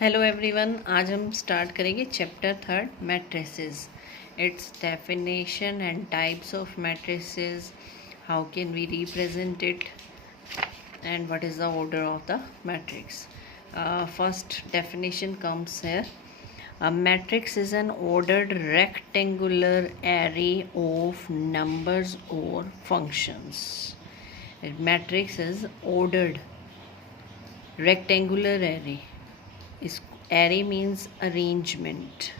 Hello everyone, आज हम start करेंगे chapter third matrices, its definition and types of matrices, how can we represent it and what is the order of the matrix. First definition comes here. A matrix is an ordered rectangular array of numbers or functions. A matrix is ordered rectangular array. Is array means arrangement.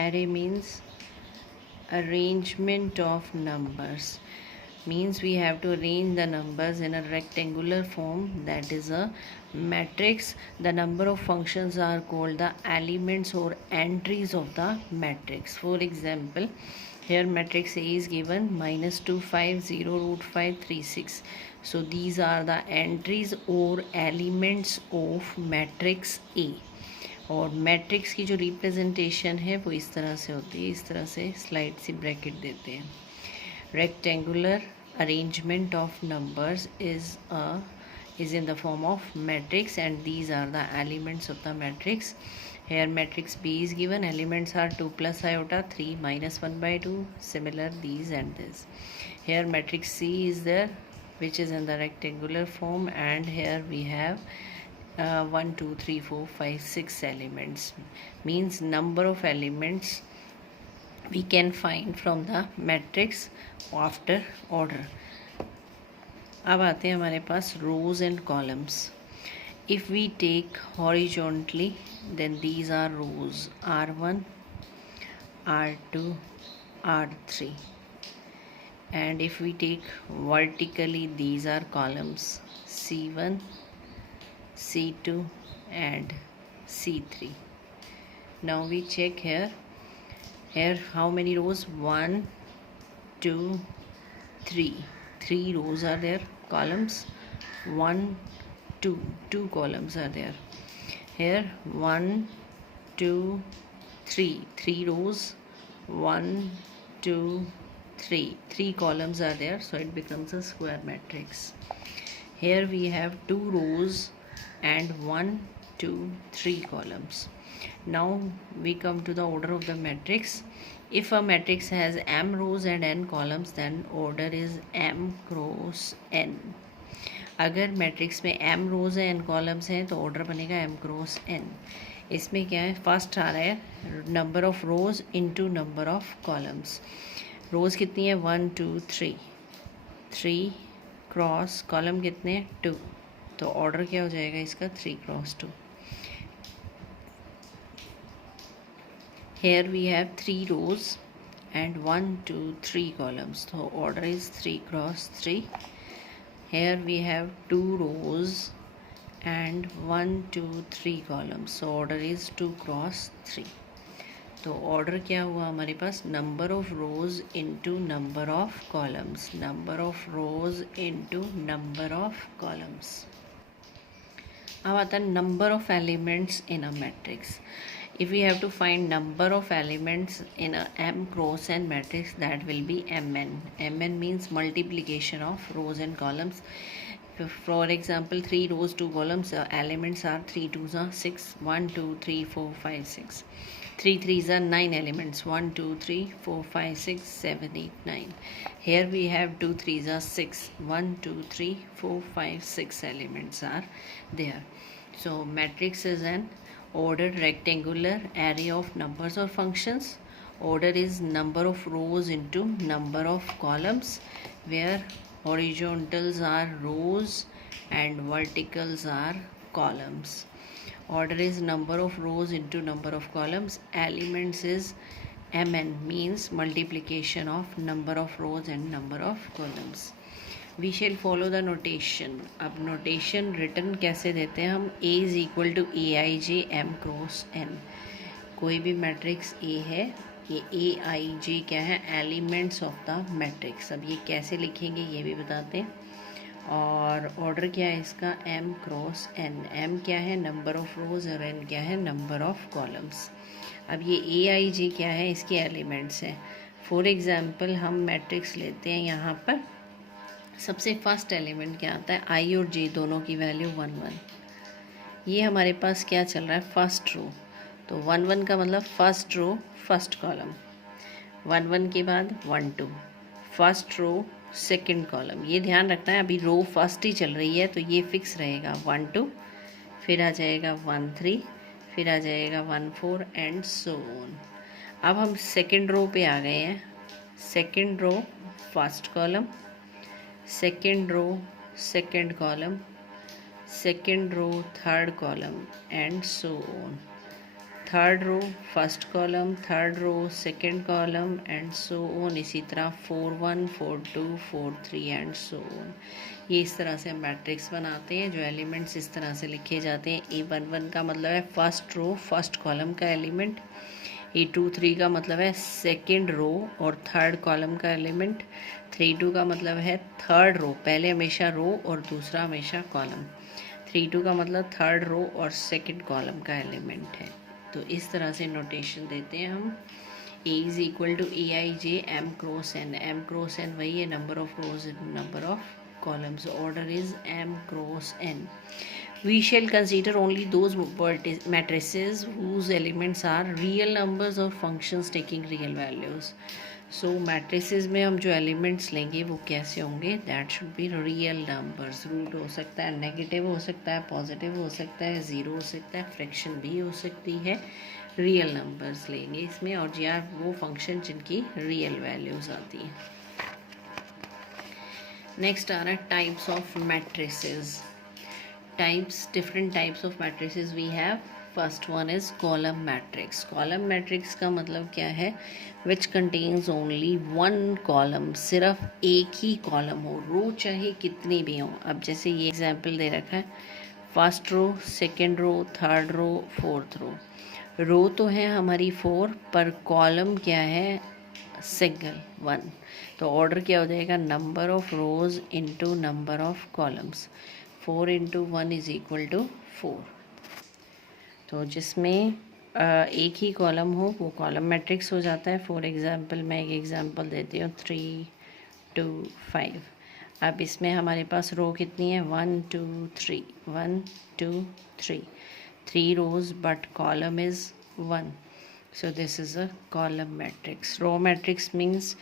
Array means arrangement of numbers. Means we have to arrange the numbers in a rectangular form, that is a matrix. The number of functions are called the elements or entries of the matrix. For example, here matrix A is given -2 5 0 root 5 3 6. So these are the entries or elements of matrix A. और matrix की जो representation है वो इस तरह से होती है, इस तरह से स्लाइड से ब्रैकेट देते हैं. Rectangular arrangement of numbers is in the form of matrix, and these are the elements of the matrix. Here matrix B is given, elements are 2 plus iota, 3 minus 1 by 2, similar these and this. Here matrix C is there, which is in the rectangular form, and here we have 1 2 3 4 5 6 elements, means number of elements we can find from the matrix after order. अब आते हैं हमारे पास rows and columns. If we take horizontally, then these are rows R1, R2, R3, and if we take vertically, these are columns C1, C2 and C3. Now we check here. Here how many rows? 1 2 3. 3 rows are there. Columns 1 2. 2 columns are there. Here 1 2 3. 3 rows. 1 2 3. 3 columns are there, so it becomes a square matrix. Here we have 2 rows and 1 2 3 columns. Now we come to the order of the matrix. If a matrix has m rows and n columns, then order is m cross n. अगर matrix में m रोज है n columns हैं तो order बनेगा m cross n. इसमें क्या है, first आ रहा है number of rows into number of columns. Rows कितनी है? 1 2 3. 3 क्रॉस कॉलम कितने हैं? 2. तो ऑर्डर क्या हो जाएगा इसका? 3 cross 2. Here we have 3 rows and 1 2 3 columns, so order is 3 cross 3. Here we have 2 rows and 1 2 3 columns, so order is 2 cross 3. तो ऑर्डर क्या हुआ हमारे पास? Number of rows into number of columns, number of rows into number of columns. अब आता है number of elements in a matrix. If we have to find number of elements in a m cross n matrix, that will be mn. Mn means multiplication of rows and columns. For example, 3 rows 2 columns, elements are 3 2s are 6, 1 2 3 4 5 6. 3 3s are 9 elements, 1 2 3 4 5 6 7 8 9. Here we have 2 3s are 6, 1 2 3 4 5 6 elements are there. So matrix is an ordered rectangular array of numbers or functions. Order is number of rows into number of columns, where horizontals are rows and verticals are columns. Order is number of rows into number of columns. Elements is mn, means multiplication of number of rows and number of columns. We shall follow the notation. अब notation written कैसे देते हैं हम? A is equal to A I J M cross N. कोई भी matrix A है, ये ए I जे क्या है? Elements of the matrix. अब ये कैसे लिखेंगे ये भी बताते हैं. और ऑर्डर क्या है इसका? M cross N. एम क्या है? नंबर ऑफ रोज, और एन क्या है? Number of columns. अब ये ए आई जे क्या है? इसके एलिमेंट्स हैं. फॉर एग्जाम्पल हम मैट्रिक्स लेते हैं, यहाँ पर सबसे फर्स्ट एलिमेंट क्या आता है? आई और जे दोनों की वैल्यू 1 1. ये हमारे पास क्या चल रहा है, फर्स्ट रो। तो 1 1 का मतलब फर्स्ट रो फर्स्ट कॉलम, 1 1 के बाद 1 2 फर्स्ट रो सेकंड कॉलम। ये ध्यान रखना है, अभी रो फर्स्ट ही चल रही है तो ये फिक्स रहेगा 1 2, फिर आ जाएगा 1 3, फिर आ जाएगा 1 4 एंड सो ऑन। अब हम सेकंड रो पे आ गए हैं। Second row first column, second row second column, second row third column and so on, third row first column, third row second column and so on। इसी तरह 4 1 4 2 4 3 and so on। ये इस तरह से हम मैट्रिक्स बनाते हैं, जो एलिमेंट्स इस तरह से लिखे जाते हैं। A11 का मतलब है फर्स्ट रो फर्स्ट कॉलम का एलिमेंट, A23 का मतलब है सेकेंड रो और थर्ड कॉलम का एलिमेंट, 32 का मतलब है थर्ड रो, पहले हमेशा रो और दूसरा हमेशा कॉलम, 32 का मतलब थर्ड रो और सेकंड कॉलम का एलिमेंट है। तो इस तरह से नोटेशन देते हैं हम। A is equal to AIJ M cross N, M cross N वही है, number of rows number of columns, order is M cross N। We shall consider only those matrices whose elements are real numbers or functions taking real values। So matrices में हम जो elements लेंगे वो कैसे होंगे, that should be real numbers. Root हो सकता है, नेगेटिव हो सकता है, पॉजिटिव हो सकता है, ज़ीरो हो सकता है, फ्रैक्शन भी हो सकती है। रियल नंबर्स लेंगे इसमें, और या वो फंक्शन जिनकी रियल वैल्यूज़ आती हैं। नेक्स्ट आ रहा है types of matrices. Types, different types of matrices we have. First one is column matrix. Column matrix का मतलब क्या है, which contains only one column, सिर्फ एक ही कॉलम हो, रो चाहे कितनी भी हो। अब जैसे ये एग्जाम्पल दे रखा है, first row second row third row fourth row. Row तो है हमारी 4 पर कॉलम क्या है, सिंगल 1। तो ऑर्डर क्या हो जाएगा, number of rows into number of columns, 4 into 1 is equal to 4। तो जिसमें एक ही कॉलम हो वो कॉलम मैट्रिक्स हो जाता है। फॉर एग्जांपल मैं एक एग्जांपल देती हूँ, 3 2 5। अब इसमें हमारे पास रो कितनी है, 1 2 3 1 2 3, 3 rows but column is 1। So this is a column matrix. Row matrix means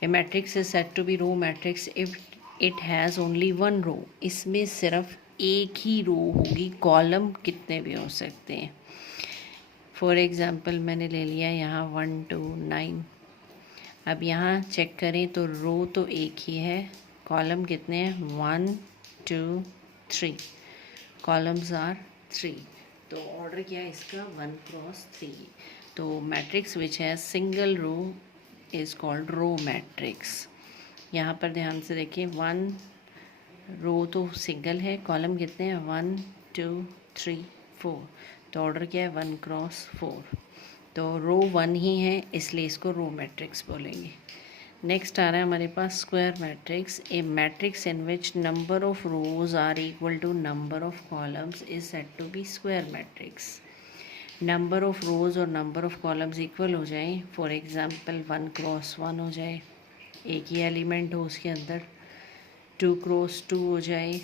a matrix is said to be row matrix if it has only one row। इसमें सिर्फ एक ही रो होगी, कॉलम कितने भी हो सकते हैं। फॉर एग्ज़ाम्पल मैंने ले लिया यहाँ 1 2 9। अब यहाँ चेक करें तो रो तो एक ही है, कॉलम कितने हैं, 1 2 3, कॉलम्स आर 3। तो ऑर्डर क्या है इसका, 1 क्रॉस 3। तो मैट्रिक्स विच है single row is called row matrix. यहाँ पर ध्यान से देखिए, 1 रो तो सिंगल है, कॉलम कितने हैं, 1 2 3 4। तो ऑर्डर क्या है, 1 क्रॉस 4। तो रो 1 ही है इसलिए इसको रो मैट्रिक्स बोलेंगे। नेक्स्ट आ रहा है हमारे पास square matrix. A matrix in which number of rows are equal to number of columns is said to be square matrix. Number of rows और नंबर ऑफ कॉलम्स इक्वल हो जाएं, for example 1 cross 1 हो जाए, एक ही element हो उसके अंदर। 2 cross 2 हो जाए,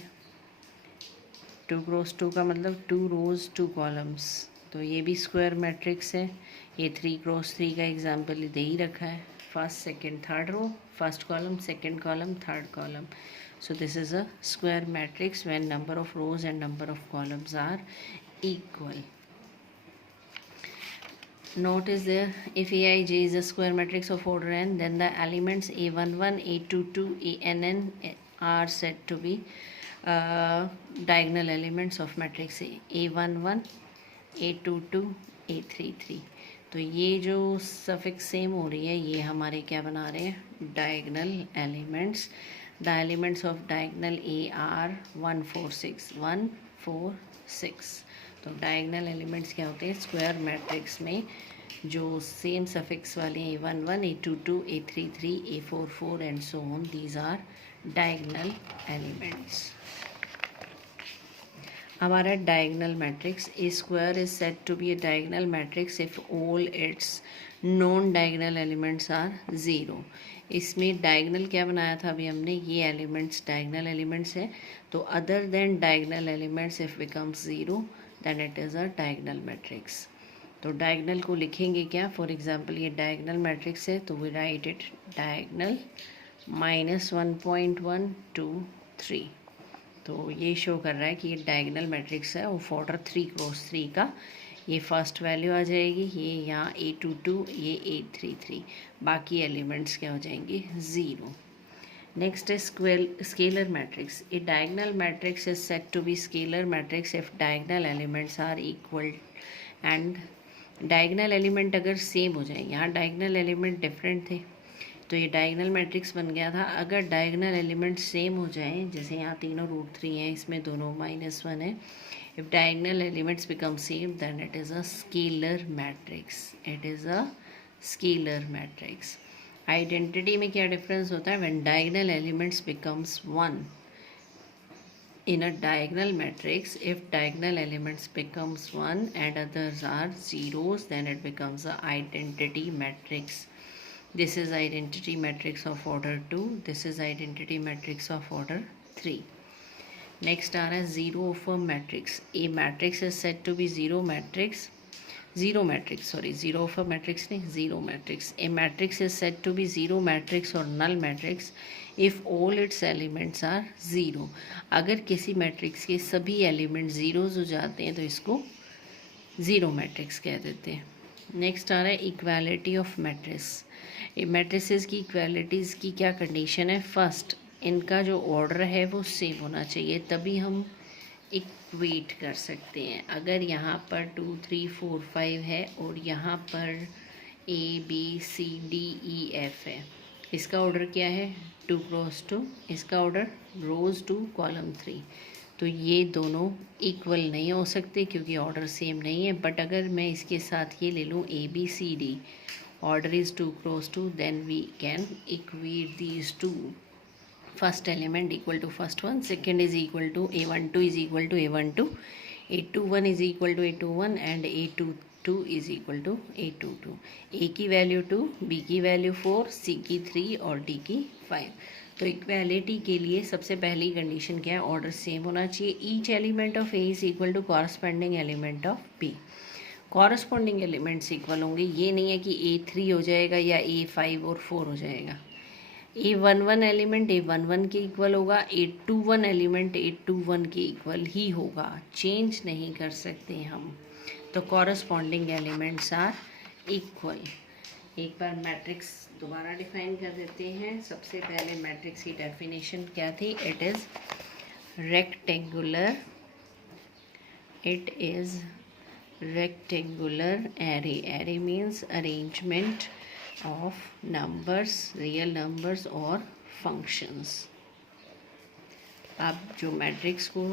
2 क्रॉस 2 का मतलब 2 रोज 2 कॉलम्स, तो ये भी स्क्वायर मैट्रिक्स है। ये 3 क्रॉस 3 का एग्जाम्पल दे ही रखा है, first second third row, first column second column third column. So this is a square matrix when number of rows and number of columns are equal। Note is there, if Aij is a square matrix of order n, then the elements A11, A22, ANN are said to be diagonal elements of matrix A। A11, A22, A33। तो ये जो suffix same हो रही है ये हमारे क्या बना रहे हैं, diagonal elements. The elements of diagonal A R 1 4 6 1 4 6। तो डायगनल एलिमेंट्स क्या होते हैं स्क्वायर मैट्रिक्स में, जो सेम सफिक्स वाले हैं, A11, A22, A33, A44 and so on, these are diagonal elements. हमारा diagonal matrix, a square is said to be a diagonal matrix if all its non diagonal elements are 0। इसमें diagonal क्या बनाया था अभी हमने, ये एलिमेंट्स डायगनल एलिमेंट्स है। तो other than diagonal elements if becomes 0, then it is a diagonal matrix. तो डायगनल को लिखेंगे क्या, फॉर एग्जांपल ये डायगनल मैट्रिक्स है तो वी राइट इट डायगनल -1.123। तो ये शो कर रहा है कि ये डायगनल मैट्रिक्स है ऑफ ऑर्डर 3x3 का। ये फर्स्ट वैल्यू आ जाएगी, ये यहाँ A22, ये A33, बाकी एलिमेंट्स क्या हो जाएंगे, 0। नेक्स्ट है scalar matrix. A diagonal matrix is set to be scalar matrix if diagonal elements are equal and diagonal element अगर सेम हो जाए, यहाँ डायगनल एलिमेंट डिफरेंट थे तो ये डायगनल मैट्रिक्स बन गया था। अगर डायगनल एलिमेंट सेम हो जाए, जैसे यहाँ तीनों √3 हैं, इसमें दोनों -1 है, if diagonal elements become same then it is a scalar matrix, it is a scalar matrix. Identity में क्या डिफरेंस होता है, when diagonal elements becomes 1 in a diagonal matrix, if diagonal elements becomes 1 and others are zeros, then it becomes a identity matrix. This is identity matrix of order 2, this is identity matrix of order 3. Next are a zero of a matrix. A matrix is said to be zero matrix, zero matrix, sorry, zero of a matrix नहीं, zero matrix. A matrix is said to be zero matrix or null matrix if all its elements are zero. अगर किसी matrix के सभी element zeros हो जाते हैं तो इसको ज़ीरो मैट्रिक्स कह देते हैं। नेक्स्ट आ रहा है इक्वालिटी ऑफ मैट्रिक्स। मैट्रिसेस की इक्वालिटीज़ की क्या कंडीशन है, फर्स्ट इनका जो ऑर्डर है वो सेम होना चाहिए, तभी हम इक्वेट कर सकते हैं। अगर यहाँ पर 2 3 4 5 है और यहाँ पर ABCDEF है, इसका ऑर्डर क्या है 2x2, इसका ऑर्डर रोज़ 2 कॉलम 3, तो ये दोनों इक्वल नहीं हो सकते क्योंकि ऑर्डर सेम नहीं है। बट अगर मैं इसके साथ ये ले लूँ ABCD, order is 2x2, then we can equate these two. First element equal to first one, second is equal to A12 is equal to A12, A21 is equal to A21 and A22 is equal to A22। A की value 2, B की value 4, C की 3 और D की 5। तो equality के लिए सबसे पहली कंडीशन क्या है, ऑर्डर सेम होना चाहिए। Each element of A is equal to corresponding element of B। Corresponding elements equal होंगे, ये नहीं है कि A3 हो जाएगा या A5 और 4 हो जाएगा। A11 एलिमेंट A11 के इक्वल होगा, A21 एलिमेंट A21 के इक्वल ही होगा, चेंज नहीं कर सकते हम। तो कॉरस्पॉन्डिंग एलिमेंट्स आर इक्वल। एक बार मैट्रिक्स दोबारा डिफाइन कर देते हैं। सबसे पहले मैट्रिक्स की डेफिनेशन क्या थी, it is rectangular, it is rectangular array. Array means arrangement of numbers, real numbers और functions। अब जो मैट्रिक्स को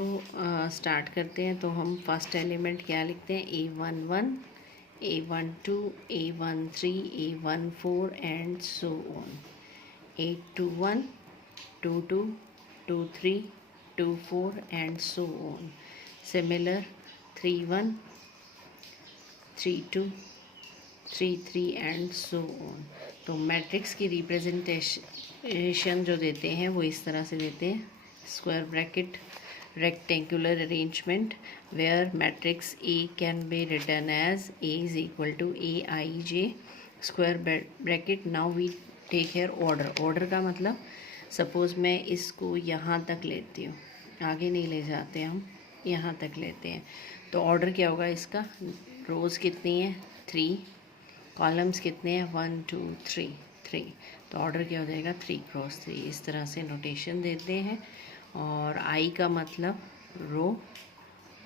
स्टार्ट करते हैं तो हम फर्स्ट एलिमेंट क्या लिखते हैं, A11, A12, A13, A14 and so on. A21, 22, 23, 24 and so on. Similar 31, 32, 33 and so on. तो मैट्रिक्स की रिप्रेजेंटेशन जो देते हैं वो इस तरह से देते हैं, square bracket rectangular arrangement where matrix A can be written as A is equal to AIJ square bracket. Now we take here order. Order का मतलब सपोज़ मैं इसको यहाँ तक लेती हूँ, आगे नहीं ले जाते हम, यहाँ तक लेते हैं, तो ऑर्डर क्या होगा इसका, रोज़ कितनी है 3, कॉलम्स कितने हैं 1 2 3 3, तो ऑर्डर क्या हो जाएगा 3x3। इस तरह से नोटेशन देते हैं। और I का मतलब रो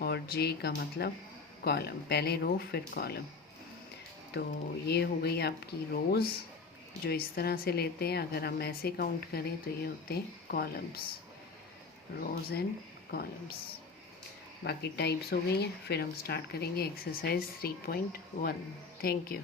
और J का मतलब कॉलम, पहले रो फिर कॉलम। तो ये हो गई आपकी रोज़ जो इस तरह से लेते हैं। अगर हम ऐसे काउंट करें तो ये होते हैं कॉलम्स, रोज़ एंड कॉलम्स। बाकी टाइप्स हो गई हैं। फिर हम स्टार्ट करेंगे एक्सरसाइज 3.1। Thank you.